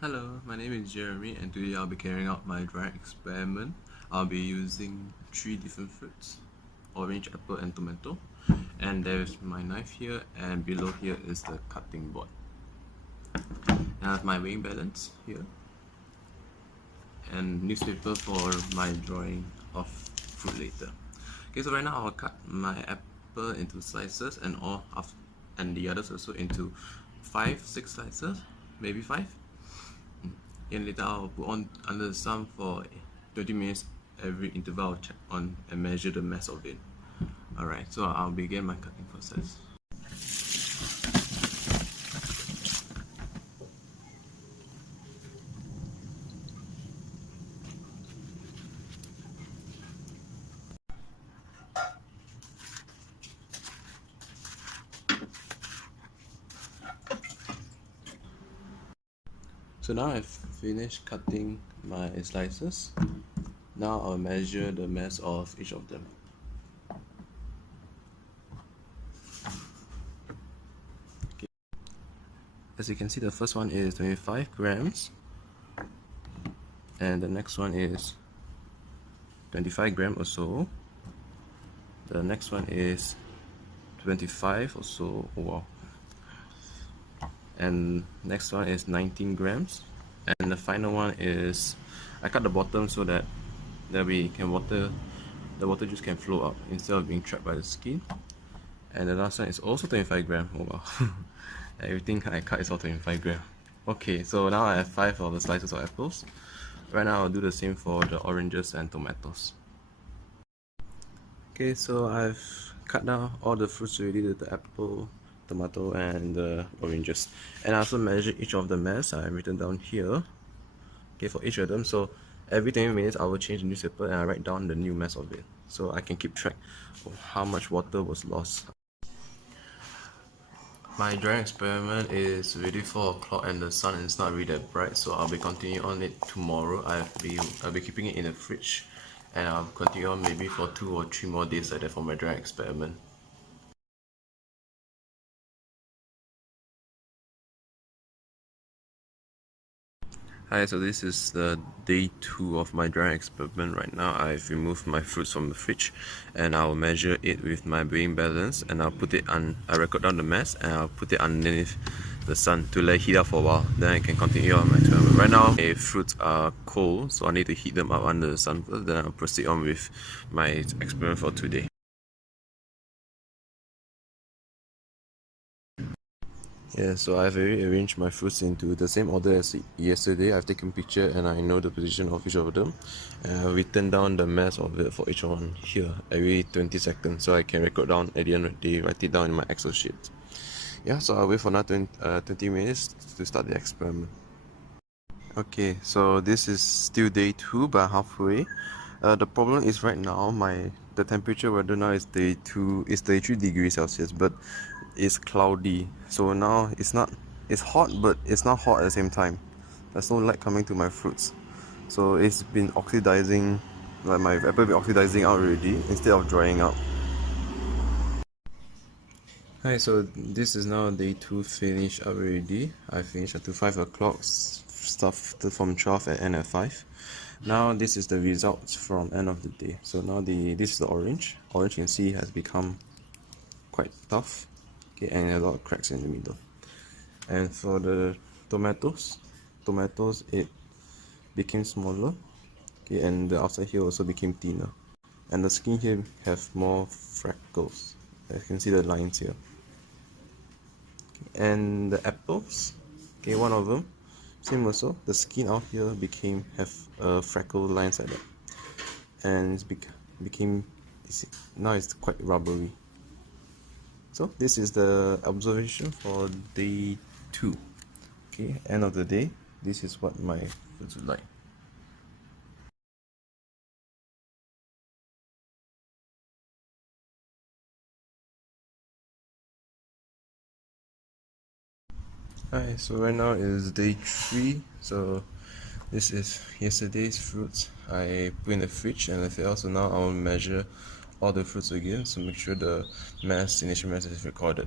Hello, my name is Jeremy and today I'll be carrying out my drawing experiment. I'll be using three different fruits, orange, apple and tomato. And there's my knife here and below here is the cutting board. And I have my weighing balance here and newspaper for my drawing of fruit later. Okay, so right now I'll cut my apple into slices and the others also into 5-6 slices, maybe 5. And later I'll put on under the sun for 20 minutes every interval. I'll check on and measure the mass of it. Alright, so I'll begin my cutting process. So now I've finished cutting my slices. Now I'll measure the mass of each of them. Okay. As you can see, the first one is 25 grams and the next one is 25 grams or so. The next one is 25 or so. Oh, wow. And next one is 19 grams, and the final one is, I cut the bottom so that the water juice can flow out instead of being trapped by the skin. And the last one is also 25 grams. Oh wow. Everything I cut is all 25 grams. Okay, so now I have 5 of the slices of apples. Right now I'll do the same for the oranges and tomatoes. Okay, so I've cut down all the fruits already, the apple, tomato and the oranges, and I also measured each of the mass. I've written down here, okay, for each of them. So every 20 minutes I will change the newspaper and I write down the new mass of it so I can keep track of how much water was lost. My drawing experiment is already 4 o'clock and the sun is not really that bright, so I'll be continuing on it tomorrow. I'll be keeping it in the fridge and I'll continue on maybe for 2 or 3 more days like that for my drawing experiment. Hi, so this is the day 2 of my drawing experiment. Right now I've removed my fruits from the fridge and I'll measure it with my weighing balance and I'll record down the mass and I'll put it underneath the sun to let it heat up for a while. Then I can continue on my experiment. Right now my fruits are cold, so I need to heat them up under the sun first, then I'll proceed on with my experiment for today. Yeah, so I've already arranged my fruits into the same order as yesterday. I've taken a picture and I know the position of each of them. And I've written down the mass of it for each one here every 20 seconds so I can record down at the end of the day, write it down in my Excel sheet. Yeah, so I'll wait for another 20 minutes to start the experiment. Okay, so this is still day 2 but halfway. The problem is right now the temperature weather now is day 2 is 33 degrees Celsius, but it's cloudy. So now it's hot, but it's not hot at the same time. There's no light coming to my fruits, so it's been oxidizing. Like my apple been oxidizing out already instead of drying out. Hi, so this is now day 2 finished already. I finished until 5 o'clock, stuff from 12 and end at 5. Now this is the results from end of the day. So now this is the orange. Orange you can see has become quite tough, okay, and a lot of cracks in the middle. And for the tomatoes it became smaller, okay, and the outside here also became thinner, and the skin here have more freckles. As you can see the lines here. Okay, and the apples, okay, one of them same also, the skin out here have freckle lines like that, and now it's quite rubbery. So this is the observation for day 2. Okay, end of the day, this is what my fruits look like. Hi, so right now is day 3. So this is yesterday's fruits I put in the fridge and left it out. So now I'll measure all the fruits again, so make sure the initial mass is recorded.